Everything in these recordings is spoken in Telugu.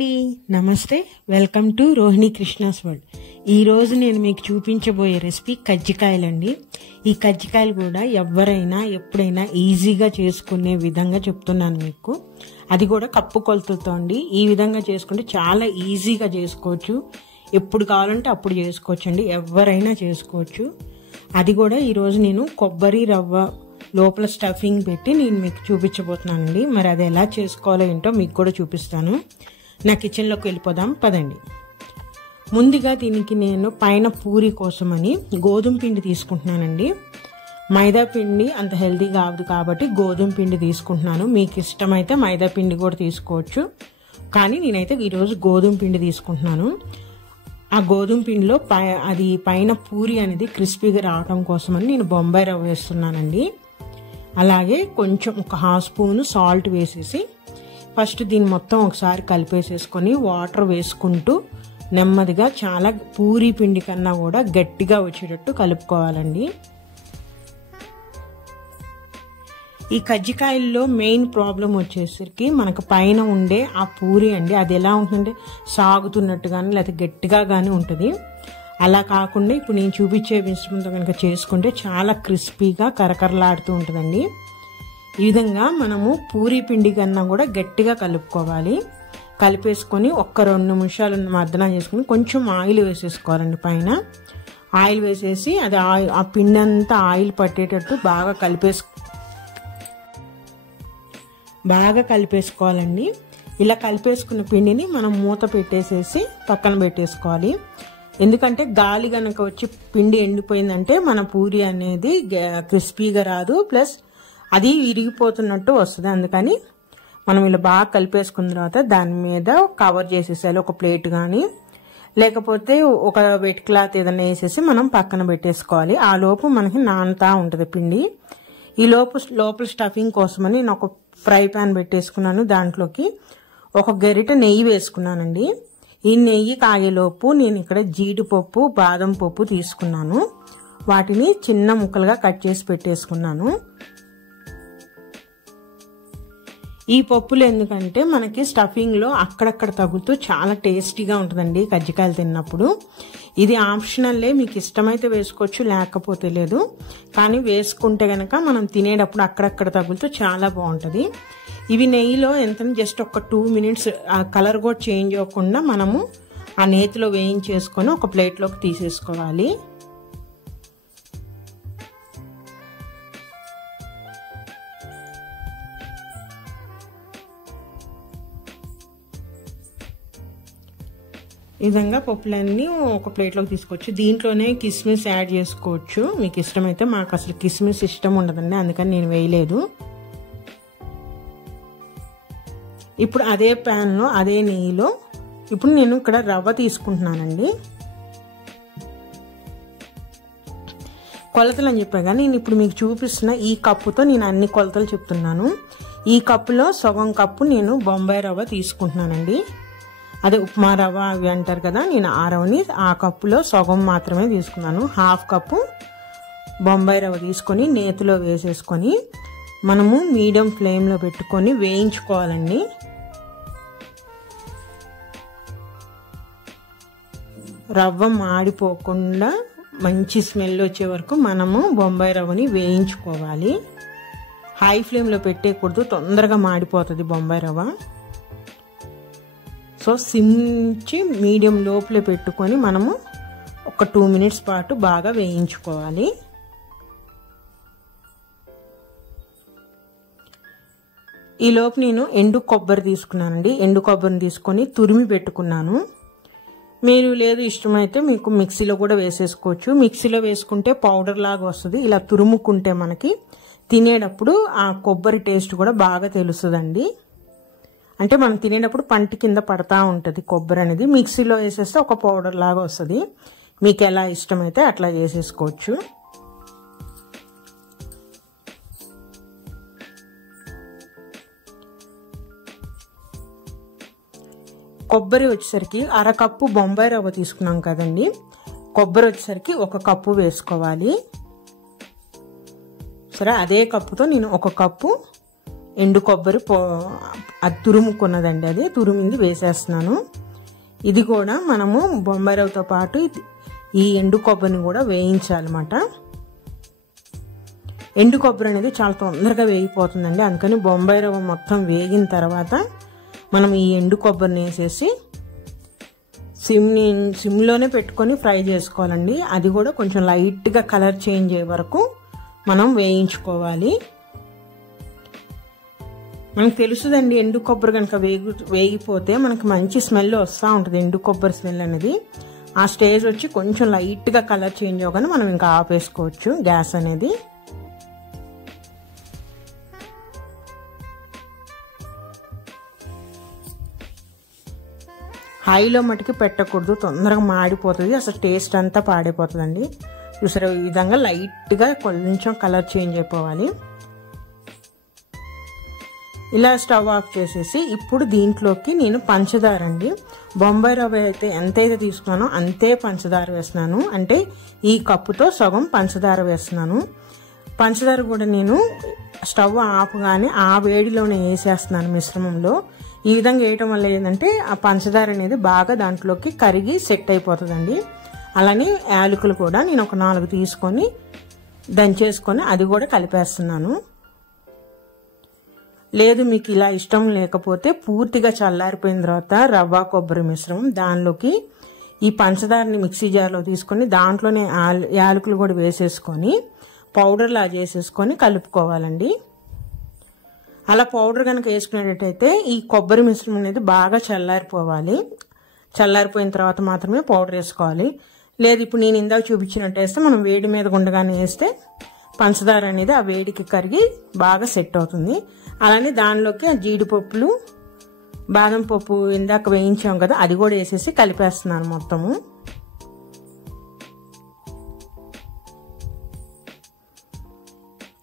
అండి, నమస్తే. Welcome to Rohini Krishna's world. ఈరోజు నేను మీకు చూపించబోయే రెసిపీ కజ్జికాయలండి. ఈ కజ్జికాయలు కూడా ఎవరైనా ఎప్పుడైనా ఈజీగా చేసుకునే విధంగా చెప్తున్నాను మీకు. అది కూడా కప్పు కొలతలతో అండి. ఈ విధంగా చేసుకుంటే చాలా ఈజీగా చేసుకోవచ్చు. ఎప్పుడు కావాలంటే అప్పుడు చేసుకోవచ్చు అండి, ఎవరైనా చేసుకోవచ్చు. అది కూడా ఈరోజు నేను కొబ్బరి రవ్వ లోపల స్టఫింగ్ పెట్టి నేను మీకు చూపించబోతున్నానండి. మరి అది ఎలా చేసుకోవాలో ఏంటో మీకు కూడా చూపిస్తాను. నా కిచెన్లోకి వెళ్ళిపోదాం పదండి. ముందుగా దీనికి నేను పైన పూరి కోసమని గోధుమ పిండి తీసుకుంటున్నానండి. మైదా పిండి అంత హెల్తీ కాదు కాబట్టి గోధుమ పిండి తీసుకుంటున్నాను. మీకు ఇష్టమైతే మైదా పిండి కూడా తీసుకోవచ్చు, కానీ నేనైతే ఈరోజు గోధుమ పిండి తీసుకుంటున్నాను. ఆ గోధుమ పిండిలో అది పైన పూరి అనేది క్రిస్పీగా రావడం కోసమని నేను బొంబాయి రవ్వ వేస్తున్నానండి. అలాగే కొంచెం ఒక హాఫ్ స్పూన్ సాల్ట్ వేసేసి ఫస్ట్ దీన్ని మొత్తం ఒకసారి కలిపేసేసుకొని వాటర్ వేసుకుంటూ నెమ్మదిగా చాలా పూరి పిండి కన్నా కూడా గట్టిగా వచ్చేటట్టు కలుపుకోవాలండి. ఈ కజ్జికాయల్లో మెయిన్ ప్రాబ్లం వచ్చేసరికి మనకు పైన ఉండే ఆ పూరి అండి. అది ఎలా ఉంటుందంటే సాగుతున్నట్టు కానీ లేకపోతే గట్టిగా కానీ ఉంటుంది. అలా కాకుండా ఇప్పుడు నేను చూపించే మిశ్రమంతో కనుక చేసుకుంటే చాలా క్రిస్పీగా కరకరలాడుతూ ఉంటుందండి. ఈ విధంగా మనము పూరి పిండి కన్నా కూడా గట్టిగా కలుపుకోవాలి. కలిపేసుకొని ఒక్క 2 నిమిషాలు మర్దన చేసుకుని కొంచెం ఆయిల్ వేసేసుకోవాలండి. పైన ఆయిల్ వేసేసి అది ఆ పిండి అంతా ఆయిల్ పట్టేటట్టు బాగా కలిపేసుకోవాలండి. ఇలా కలిపేసుకున్న పిండిని మనం మూత పెట్టేసేసి పక్కన పెట్టేసుకోవాలి. ఎందుకంటే గాలి కనుక వచ్చి పిండి ఎండిపోయిందంటే మన పూరి అనేది క్రిస్పీగా రాదు, ప్లస్ అది విరిగిపోతున్నట్టు వస్తుంది. అందుకని మనం ఇలా బాగా కలిపేసుకున్న తర్వాత దాని మీద కవర్ చేసేసాలి. ఒక ప్లేట్ కానీ లేకపోతే ఒక వెట్ క్లాత్ ఏదైనా వేసేసి మనం పక్కన పెట్టేసుకోవాలి. ఆ లోపు మనకి నానుతా ఉంటుంది పిండి. ఈ లోపల స్టఫింగ్ కోసమని నేను ఒక ఫ్రై ప్యాన్ పెట్టేసుకున్నాను. దాంట్లోకి ఒక గరిటె నెయ్యి వేసుకున్నానండి. ఈ నెయ్యి కాగేలోపు నేను ఇక్కడ జీడిపప్పు బాదం పప్పు తీసుకున్నాను. వాటిని చిన్న ముక్కలుగా కట్ చేసి పెట్టేసుకున్నాను. ఈ పప్పులు ఎందుకంటే మనకి స్టఫింగ్లో అక్కడక్కడ తగులుతూ చాలా టేస్టీగా ఉంటుందండి కజ్జికాయలు తిన్నప్పుడు. ఇది ఆప్షనల్లే, మీకు ఇష్టమైతే వేసుకోవచ్చు లేకపోతే లేదు. కానీ వేసుకుంటే గనక మనం తినేటప్పుడు అక్కడక్కడ తగులుతూ చాలా బాగుంటుంది. ఇవి నెయ్యిలో ఎంత జస్ట్ ఒక 2 మినిట్స్ ఆ కలర్ కూడా చేంజ్ అవ్వకుండా మనము ఆ నేతిలో వేయించేసుకొని ఒక ప్లేట్లోకి తీసేసుకోవాలి. ఈ విధంగా పప్పులన్నీ ఒక ప్లేట్లోకి తీసుకోవచ్చు. దీంట్లోనే కిస్మిస్ యాడ్ చేసుకోవచ్చు మీకు ఇష్టమైతే. మాకు అసలు కిస్మిస్ ఇష్టం ఉండదండి, అందుకని నేను వేయలేదు. ఇప్పుడు అదే ప్యాన్లో అదే నెయ్యిలో ఇప్పుడు నేను ఇక్కడ రవ్వ తీసుకుంటున్నానండి. కొలతలు అని చెప్పా కానీ నేను ఇప్పుడు మీకు చూపిస్తున్న ఈ కప్పుతో నేను అన్ని కొలతలు చెప్తున్నాను. ఈ కప్పులో సగం కప్పు నేను బొంబాయి రవ్వ తీసుకుంటున్నానండి. అదే ఉప్మా రవ్వ అవి అంటారు కదా, నేను ఆ రవ్వని ఆ కప్పులో సగం మాత్రమే తీసుకున్నాను. హాఫ్ కప్పు బొంబాయి రవ్వ తీసుకొని నేతిలో వేసేసుకొని మనము మీడియం ఫ్లేమ్లో పెట్టుకొని వేయించుకోవాలండి. రవ్వ మాడిపోకుండా మంచి స్మెల్ వచ్చే వరకు మనము బొంబాయి రవ్వని వేయించుకోవాలి. హై ఫ్లేమ్లో పెట్టేయకూడదు, తొందరగా మాడిపోతుంది బొంబాయి రవ్వ. సో సిమ్ నుంచి మీడియం లోపల పెట్టుకొని మనము ఒక 2 మినిట్స్ పాటు బాగా వేయించుకోవాలి. ఈ లోపు నేను ఎండు కొబ్బరి తీసుకున్నానండి. ఎండు కొబ్బరిని తీసుకొని తురిమి పెట్టుకున్నాను. మీరు లేదు ఇష్టమైతే మీకు మిక్సీలో కూడా వేసేసుకోవచ్చు. మిక్సీలో వేసుకుంటే పౌడర్ లాగా వస్తుంది. ఇలా తురుముకుంటే మనకి తినేటప్పుడు ఆ కొబ్బరి టేస్ట్ కూడా బాగా తెలుస్తుందండి. అంటే మనం తినేటప్పుడు పంటి కింద పడతా ఉంటుంది కొబ్బరి అనేది. మిక్సీలో వేసేస్తే ఒక పౌడర్ లాగా వస్తుంది. మీకు ఎలా ఇష్టమైతే అట్లా చేసేసుకోవచ్చు. కొబ్బరి వచ్చేసరికి అరకప్పు బొంబాయి రవ్వ తీసుకున్నాం కదండి. కొబ్బరి వచ్చేసరికి 1 కప్పు వేసుకోవాలి. సరే, అదే కప్పుతో నేను 1 కప్పు ఎండు కొబ్బరి అది తురుముకున్నదండి, అది తురిమింది వేసేస్తున్నాను. ఇది కూడా మనము బొంబాయి రవ్వతో పాటు ఈ ఎండు కొబ్బరిని కూడా వేయించాలన్నమాట. ఎండు కొబ్బరి అనేది చాలా తొందరగా వేగిపోతుందండి, అందుకని బొంబాయి రవ్వ మొత్తం వేగిన తర్వాత మనం ఈ ఎండు కొబ్బరిని వేసేసి సిమ్లోనే పెట్టుకొని ఫ్రై చేసుకోవాలండి. అది కూడా కొంచెం లైట్గా కలర్ చేంజ్ అయ్యే వరకు మనం వేయించుకోవాలి. మనకు తెలుసుదండి, ఎండు కొబ్బరి కనుక వేగిపోతే మనకు మంచి స్మెల్ వస్తూ ఉంటుంది, ఎండు కొబ్బరి స్మెల్ అనేది. ఆ స్టేజ్ వచ్చి కొంచెం లైట్గా కలర్ చేంజ్ అవ్వగానే మనం ఇంకా ఆపేసుకోవచ్చు గ్యాస్ అనేది. హైలో మటుకి పెట్టకూడదు, తొందరగా మాడిపోతుంది, అసలు టేస్ట్ అంతా పాడైపోతుందండి. చూసారా, ఈ విధంగా లైట్గా కొంచెం కలర్ చేంజ్ అయిపోవాలి. ఇలా స్టవ్ ఆఫ్ చేసేసి ఇప్పుడు దీంట్లోకి నేను పంచదార అండి, బొంబాయి రవ్వ అయితే ఎంతైతే తీసుకున్నానో అంతే పంచదార వేస్తున్నాను. అంటే ఈ కప్పుతో సగం పంచదార వేస్తున్నాను. పంచదార కూడా నేను స్టవ్ ఆపగానే ఆ వేడిలోనే వేసేస్తున్నాను మిశ్రమంలో. ఈ విధంగా వేయటం వల్ల ఏంటంటే ఆ పంచదార అనేది బాగా దాంట్లోకి కరిగి సెట్ అయిపోతుందండి. అలానే యాలకులు కూడా నేను ఒక 4 తీసుకొని దంచేసుకొని అది కూడా కలిపేస్తున్నాను. లేదు మీకు ఇలా ఇష్టం లేకపోతే పూర్తిగా చల్లారిపోయిన తర్వాత రవ్వ కొబ్బరి మిశ్రమం దానిలోకి ఈ పంచదారని మిక్సీ జార్లో తీసుకొని దాంట్లోనే యాలకులు కూడా వేసేసుకొని పౌడర్లా చేసేసుకొని కలుపుకోవాలండి. అలా పౌడర్ కనుక వేసుకునేటట్టయితే ఈ కొబ్బరి మిశ్రమం అనేది బాగా చల్లారిపోవాలి. చల్లారిపోయిన తర్వాత మాత్రమే పౌడర్ వేసుకోవాలి. లేదు ఇప్పుడు నేను ఇందాక చూపించినట్టు వేస్తే మనం వేడి మీద గుండగానే వేస్తే పంచదార అనేది ఆ వేడికి కరిగి బాగా సెట్ అవుతుంది. అలానే దానిలోకి ఆ జీడిపప్పులు బాదం పప్పు ఇందాక వేయించాం కదా అది కూడా వేసేసి కలిపేస్తున్నాను మొత్తము.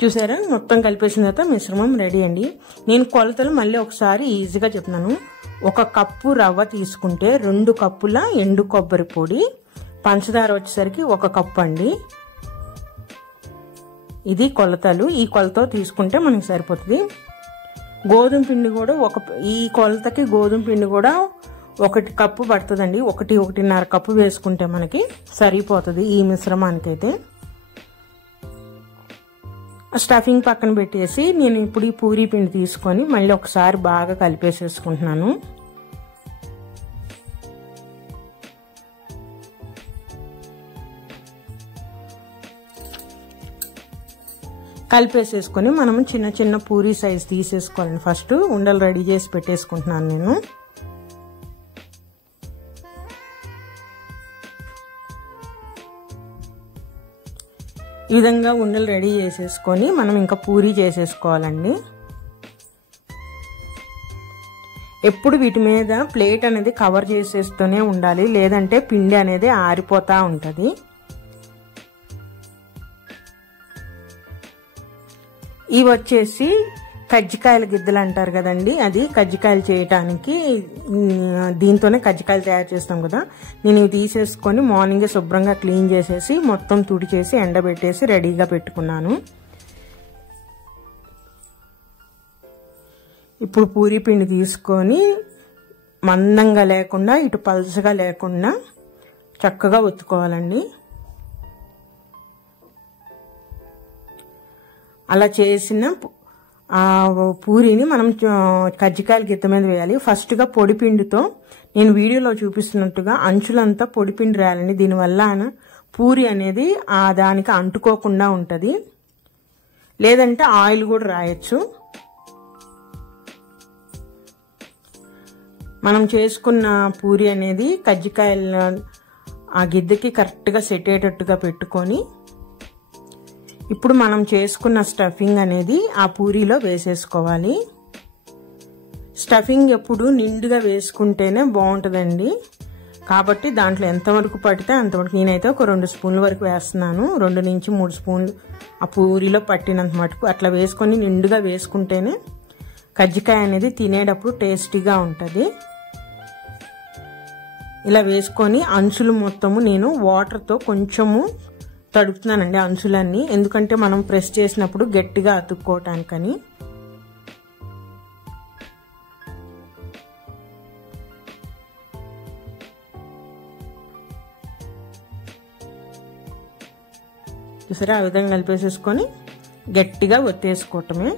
చూసారా, మొత్తం కలిపేసిన తర్వాత మిశ్రమం రెడీ అండి. నేను కొలతలు మళ్ళీ ఒకసారి ఈజీగా చెప్తున్నాను. 1 కప్పు రవ్వ తీసుకుంటే 2 కప్పుల ఎండు కొబ్బరి పొడి, పంచదార వచ్చేసరికి 1 కప్పు అండి. ఇది కొలతలు, ఈ కొలతో తీసుకుంటే మనకి సరిపోతుంది. గోధుమ పిండి కూడా ఈ కొలతకి గోధుమ పిండి కూడా 1 కప్పు పడుతుందండి. 1-1.5 కప్పు వేసుకుంటే మనకి సరిపోతుంది ఈ మిశ్రమానికైతే. స్టఫింగ్ పక్కన పెట్టేసి నేను ఇప్పుడు ఈ పూరీ పిండి తీసుకొని మళ్ళీ ఒకసారి బాగా కలిపేసేసుకుంటున్నాను. కలిపేసేసుకొని మనం చిన్న చిన్న పూరీ సైజ్ తీసేసుకోవాలండి. ఫస్ట్ ఉండలు రెడీ చేసి పెట్టేసుకుంటున్నాను నేను. ఈ విధంగా ఉండలు రెడీ చేసేసుకొని మనం ఇంకా పూరీ చేసేసుకోవాలండి. ఎప్పుడు వీటి మీద ప్లేట్ అనేది కవర్ చేసేస్తూనే ఉండాలి, లేదంటే పిండి అనేది ఆరిపోతూ ఉంటుంది. ఇవి వచ్చేసి కజ్జికాయల గిద్దలు అంటారు కదండి, అది కజ్జికాయలు చేయటానికి దీంతోనే కజ్జికాయలు తయారు చేస్తాం కదా. నేను ఇవి తీసేసుకొని మార్నింగే శుభ్రంగా క్లీన్ చేసేసి మొత్తం తుడిచేసి ఎండబెట్టేసి రెడీగా పెట్టుకున్నాను. ఇప్పుడు పూరీ పిండి తీసుకొని మందంగా లేకుండా ఇటు పల్చగా లేకుండా చక్కగా ఒత్తుకోవాలండి. అలా చేసిన ఆ పూరీని మనం కజ్జికాయల గిత్త మీద వేయాలి. ఫస్ట్గా పొడి పిండితో నేను వీడియోలో చూపిస్తున్నట్టుగా అంచులంతా పొడి పిండి రాయాలండి. దీనివల్ల పూరి అనేది దానికి అంటుకోకుండా ఉంటుంది. లేదంటే ఆయిల్ కూడా రాయొచ్చు. మనం చేసుకున్న పూరి అనేది కజ్జికాయల ఆ గిద్దకి కరెక్ట్గా సెట్ అయ్యేటట్టుగా పెట్టుకొని ఇప్పుడు మనం చేసుకున్న స్టఫింగ్ అనేది ఆ పూరీలో వేసేసుకోవాలి. స్టఫింగ్ ఎప్పుడు నిండుగా వేసుకుంటేనే బాగుంటుందండి. కాబట్టి దాంట్లో ఎంతవరకు పడితే అంతవరకు, నేనైతే ఒక 2 స్పూన్ల వరకు వేస్తున్నాను. 2 నుంచి 3 స్పూన్లు ఆ పూరీలో పట్టినంత మటుకు అట్లా వేసుకొని నిండుగా వేసుకుంటేనే కజ్జికాయ అనేది తినేటప్పుడు టేస్టీగా ఉంటుంది. ఇలా వేసుకొని అంచులు మొత్తము నేను వాటర్తో కొంచెము తడుపుతున్నానండి అంచులన్నీ, ఎందుకంటే మనం ప్రెస్ చేసినప్పుడు గట్టిగా అతుక్కోవటానికని. చూసారా, ఆ విధంగా కలిపేసేసుకొని గట్టిగా ఒత్తేసుకోవటమే.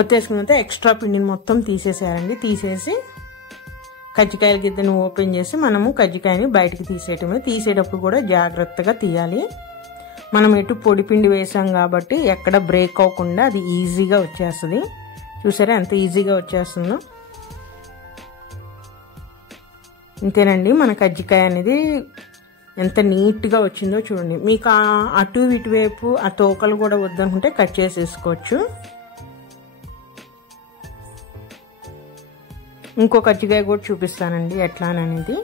ఒత్తేసుకున్న తర్వాత ఎక్స్ట్రా పిండిని మొత్తం తీసేసేయాలండి. తీసేసి కజ్జికాయల గిద్దెను ఓపెన్ చేసి మనము కజ్జికాయని బయటికి తీసేయటమే. తీసేటప్పుడు కూడా జాగ్రత్తగా తీయాలి. మనం ఎటు పొడి పిండి వేసాం కాబట్టి ఎక్కడ బ్రేక్ అవ్వకుండా అది ఈజీగా వచ్చేస్తుంది. చూసారా ఎంత ఈజీగా వచ్చేస్తుందో. ఇంతేనండి, మన కజ్జికాయ అనేది ఎంత నీట్గా వచ్చిందో చూడండి. మీకు అటు ఇటు వైపు ఆ తోకలు కూడా వద్దనుకుంటే కట్ చేసేసుకోవచ్చు. ఇంకో కజ్జికాయ కూడా చూపిస్తానండి ఎట్లా అనేది.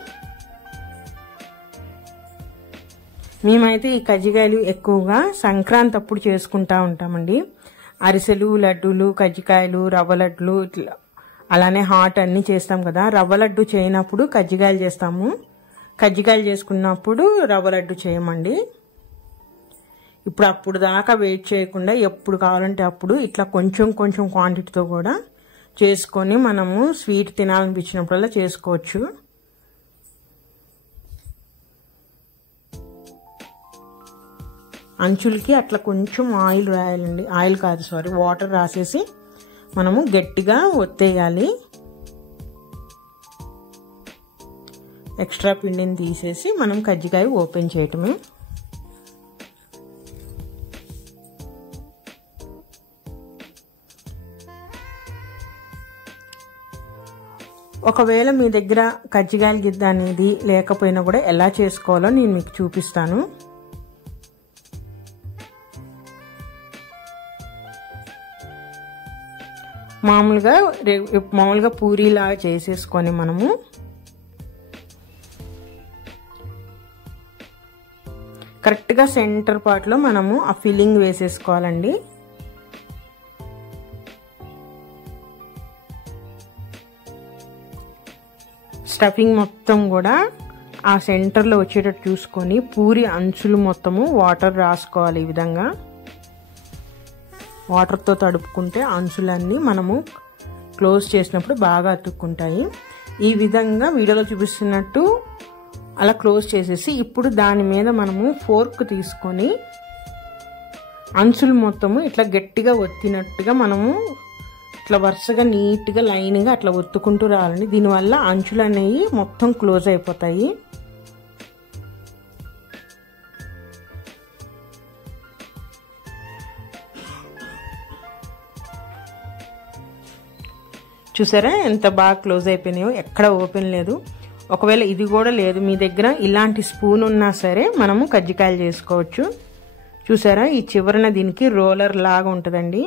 మేమైతే ఈ కజ్జికాయలు ఎక్కువగా సంక్రాంతి అప్పుడు చేసుకుంటా ఉంటామండి. అరిసెలు, లడ్డూలు, కజ్జికాయలు, రవ్వ లడ్డులు ఇట్లా అలానే హాట్ అన్నీ చేస్తాం కదా. రవ్వ లడ్డు చేయనప్పుడు కజ్జికాయలు చేస్తాము. కజ్జికాయలు చేసుకున్నప్పుడు రవ్వ లడ్డు చేయమండి. ఇప్పుడు అప్పుడు దాకా వెయిట్ చేయకుండా ఎప్పుడు కావాలంటే అప్పుడు ఇట్లా కొంచెం కొంచెం క్వాంటిటీతో కూడా చేసుకొని మనము స్వీట్ తినాలనిపించినప్పుడల్లా చేసుకోవచ్చు. అంచులకి అట్లా కొంచెం ఆయిల్ రాయాలండి. ఆయిల్ కాదు సారీ, వాటర్ రాసేసి మనము గట్టిగా ఒత్తేయాలి. ఎక్స్ట్రా పిండిని తీసేసి మనం కజ్జికాయ ఓపెన్ చేయటమే. ఒకవేళ మీ దగ్గర కజ్జికాయల గిద్ద అనేది లేకపోయినా కూడా ఎలా చేసుకోవాలో నేను మీకు చూపిస్తాను. మామూలుగా పూరీలా చేసేసుకొని మనము కరెక్ట్గా సెంటర్ పార్ట్లో మనము ఆ ఫిల్లింగ్ వేసేసుకోవాలండి. స్టఫింగ్ మొత్తం కూడా ఆ సెంటర్లో వచ్చేటట్టు చూసుకొని పూరి అంచులు మొత్తము వాటర్ రాసుకోవాలి. ఈ విధంగా వాటర్తో తడుపుకుంటే అంచులన్నీ మనము క్లోజ్ చేసినప్పుడు బాగా అతుక్కుంటాయి. ఈ విధంగా వీడియోలో చూపిస్తున్నట్టు అలా క్లోజ్ చేసేసి ఇప్పుడు దాని మీద మనము ఫోర్క్ తీసుకొని అంచులు మొత్తము ఇట్లా గట్టిగా ఒత్తినట్టుగా మనము ఇట్లా వరుసగా నీట్గా లైన్గా అట్లా ఒత్తుకుంటూ రావాలండి. దీనివల్ల అంచులు అనేవి మొత్తం క్లోజ్ అయిపోతాయి. చూసారా ఎంత బాగా క్లోజ్ అయిపోయినాయో, ఎక్కడ ఓపెన్ లేదు. ఒకవేళ ఇది కూడా లేదు మీ దగ్గర, ఇలాంటి స్పూన్ ఉన్నా సరే మనము కజ్జికాయలు చేసుకోవచ్చు. చూసారా ఈ చివరన దీనికి రోలర్ లాగా ఉంటుందండి.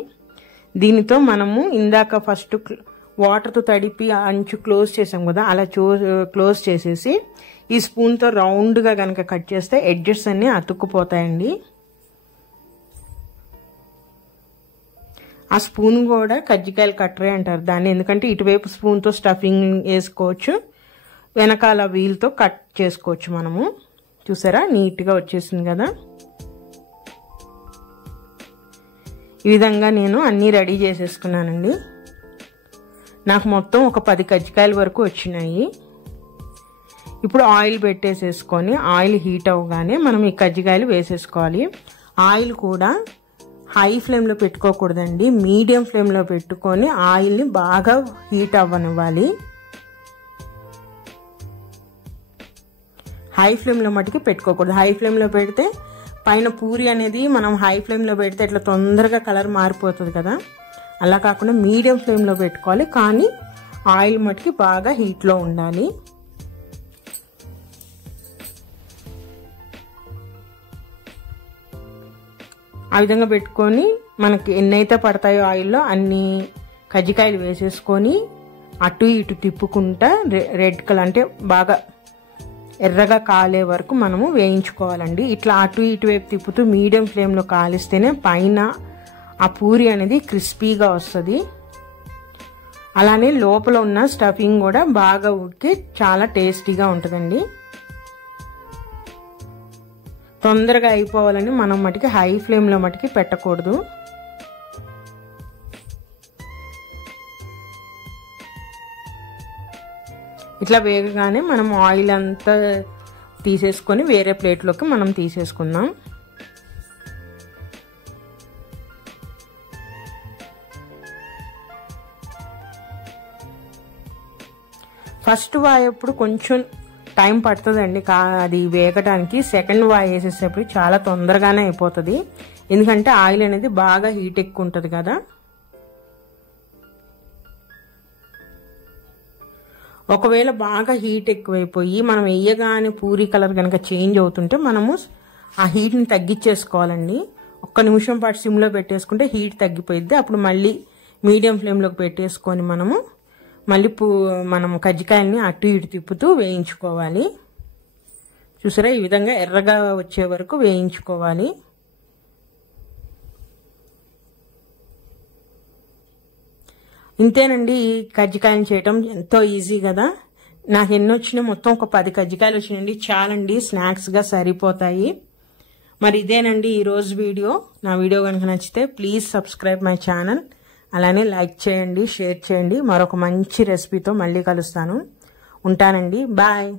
దీనితో మనము ఇందాక ఫస్ట్ వాటర్తో తడిపి అంచు క్లోజ్ చేసాం కదా, అలా క్లోజ్ చేసేసి ఈ స్పూన్తో రౌండ్గా కనుక కట్ చేస్తే ఎడ్జెస్ అన్నీ అతుక్కుపోతాయండి. ఆ స్పూన్ కూడా కజ్జికాయలు కట్టరే అంటారు దాన్ని, ఎందుకంటే ఇటువైపు స్పూన్తో స్టఫింగ్ వేసుకోవచ్చు, వెనకాల వీల్తో కట్ చేసుకోవచ్చు మనము. చూసారా నీట్గా వచ్చేసింది కదా. ఈ విధంగా నేను అన్నీ రెడీ చేసేసుకున్నానండి. నాకు మొత్తం ఒక 10 కజ్జికాయల వరకు వచ్చినాయి. ఇప్పుడు ఆయిల్ పెట్టేసేసుకొని ఆయిల్ హీట్ అవ్వగానే మనం ఈ కజ్జికాయలు వేసేసుకోవాలి. ఆయిల్ కూడా హై ఫ్లేమ్లో పెట్టుకోకూడదండి, మీడియం ఫ్లేమ్లో పెట్టుకొని ఆయిల్ని బాగా హీట్ అవ్వనివ్వాలి. హై ఫ్లేమ్లో మటుకి పెట్టుకోకూడదు. హై ఫ్లేమ్లో పెడితే పైన పూరి అనేది మనం హై ఫ్లేమ్లో పెడితే ఇట్లా తొందరగా కలర్ మారిపోతుంది కదా, అలా కాకుండా మీడియం ఫ్లేమ్లో పెట్టుకోవాలి. కానీ ఆయిల్ మటుకి బాగా హీట్లో ఉండాలి. ఆ విధంగా పెట్టుకొని మనకి ఎన్నైతే పడతాయో ఆయిల్లో అన్ని కజ్జికాయలు వేసేసుకొని అటు ఇటు తిప్పుకుంటా రెడ్ కలర్ అంటే బాగా ఎర్రగా కాలే వరకు మనము వేయించుకోవాలండి. ఇట్లా అటు ఇటు వైపు తిప్పుతూ మీడియం ఫ్లేమ్లో కాలిస్తేనే పైన ఆ పూరి అనేది క్రిస్పీగా వస్తుంది. అలానే లోపల ఉన్న స్టఫింగ్ కూడా బాగా ఉడికి చాలా టేస్టీగా ఉంటుందండి. తొందరగా అయిపోవాలని మనం మటుకి హై ఫ్లేమ్లో మటుకి పెట్టకూడదు. ఇట్లా వేగగానే మనం ఆయిల్ అంతా తీసేసుకొని వేరే ప్లేట్లోకి మనం తీసేసుకుందాం. ఫస్ట్ వాయేప్పుడు కొంచెం టైం పడుతుందండి అది వేగటానికి. సెకండ్ వాయి వేసేసేప్పుడు చాలా తొందరగానే అయిపోతుంది, ఎందుకంటే ఆయిల్ అనేది బాగా హీట్ ఎక్కువ ఉంటుంది కదా. ఒకవేళ బాగా హీట్ ఎక్కువైపోయి మనం వేయగానే పూరి కలర్ కనుక చేంజ్ అవుతుంటే మనము ఆ హీట్ని తగ్గించేసుకోవాలండి. 1 నిమిషం పాటు సిమ్లో పెట్టేసుకుంటే హీట్ తగ్గిపోయిద్ది. అప్పుడు మళ్ళీ మీడియం ఫ్లేమ్లోకి పెట్టేసుకొని మళ్ళీ మనం కజ్జికాయల్ని అటు ఇటు తిప్పుతూ వేయించుకోవాలి. చూసారా, ఈ విధంగా ఎర్రగా వచ్చే వరకు వేయించుకోవాలి. ఇంతేనండి ఈ కజ్జికాయలు చేయటం ఎంతో ఈజీ కదా. నాకు ఎన్ని వచ్చినాయి, మొత్తం ఒక 10 కజ్జికాయలు వచ్చినాయండి. చాలండి, స్నాక్స్గా సరిపోతాయి. మరి ఇదేనండి ఈరోజు వీడియో. నా వీడియో కనుక నచ్చితే ప్లీజ్ సబ్స్క్రైబ్ మై ఛానల్. అలానే లైక్ చేయండి, షేర్ చేయండి. మరొక మంచి రెసిపీతో మళ్ళీ కలుస్తాను. ఉంటానండి, బాయ్.